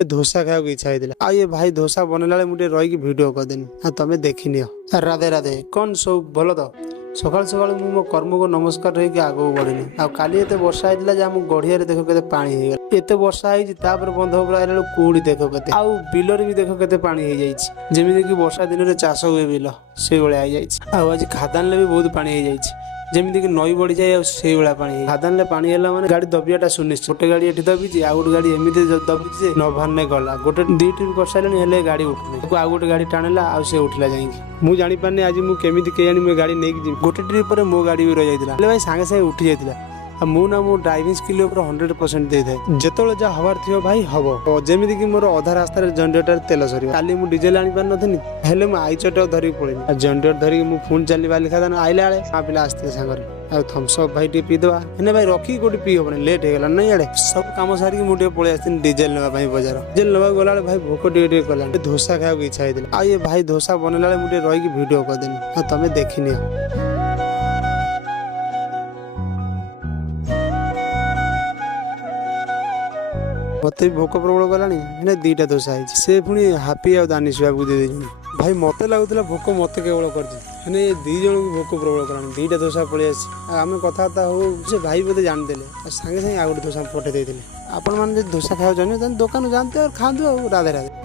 धोसा खाया इच्छा होता आ ये भाई धोसा बनला मुझे रही भिडियो करदेनी तुम देखनी राधे राधे कौन सब भल तो सका सका मो कर्म को नमस्कार रही आगे बढ़नी आली एत वर्षा होता आम गढ़िया देख के पानी होगा एत वर्षा होपर बंध आला कुड़ी देख के आउ बिलर भी देख के पानी हो जामी कि वर्षा दिन में चाष हुए बिल से भाई आज खादान भी बहुत पानी हो जाए जमीक नई बढ़ी जाए से भाया पानी खादान पानी है मैंने गाड़ी दबियाटा सुनिश्चित गोटे गाड़ी ये दबिची आ गोटे गाड़ी एमती दबिची न भार गला गोटे दी ट्रिप कर सारे गाड़ी उठुनी आउ गोटे गाड़ी टाणिला आसे उठला जाइए मुझे जापारे आज मुझे कमी गाड़ी नहीं गोटे ट्रिप पर मो गाड़ी भी रही जाता भाई सागे सागे उठी जाता मुझे मो ड्राइविंग स्किल 100% दे थाए जिते जहाँ हबार थी भाई हम जमीक कि मोर अधा रास्त जनरेटर तेल सर काली मुझे डीजेल आनी पार नी हेल्ले मुझे आईचट धरिक पड़े जनरेटर धरिक मुझे पुणी चली बाली खादा आइला बेले पिला आसते सागर थम्सअप भाई टे पीदवा है भाई रखी गोटे पी हम लेट होगा ना इे सब कम सारिक मुझे पलि आसती डीजेल नापी बजार डीजेल ना गला भाई भोक टे कला धोसा खाया इच्छा होता आ ये भाई धोसा बनला मुझे रही भिडियो करदेनी तुम देखनी मत भी भोक प्रबल गला दीटा धोसा से पुणी हापी आ दानिश बाबू दे भाई मत लगुला भोक मत केवल कर दी जन की भोक प्रबल कला दीटा धोसा पलि आम कथबार्ता हो से भाई बोधे जानते सागे सागे आ गए धोसा पठे आपण मैंने धोसा खाया दुकान जानते और खाते राधे राधे।